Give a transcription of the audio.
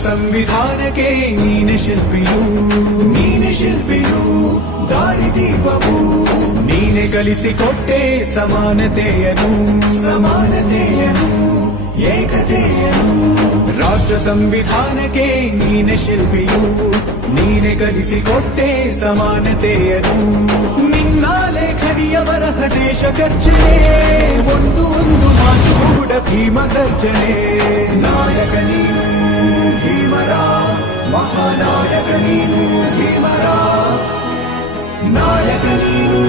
ಸಂವಿಧಾನಕ್ಕೆ ನೀನೆ ಶಿಲ್ಪಿಯು ದಾರಿದೀಪವು ನೀನೆ ಕಲಿಸಿಕೊಟ್ಟೆ ಸಮಾನತೆಯನು ಏಕತೆಯನು ರಾಷ್ಟ್ರ ಸಂವಿಧಾನಕ್ಕೆ ನೀನೆ ಶಿಲ್ಪಿಯು ನೀನೆ ಕಲಿಸಿಕೊಟ್ಟೆ ಸಮಾನತೆಯನು ನಿನ್ನ ಲೇಖನಿಯ ಬರಹ ದೇಶ ಗರ್ಜನೆ ಒಂದು ಮಾತು ಕೂಡ ಭೀಮ ಗರ್ಜನೆ ನಾಯಕ ನೀನು ಭೀಮರ ಮಹಾನಾಯಕ ನೀನು ಭೀಮರ ನಾಯಕ ನೀನು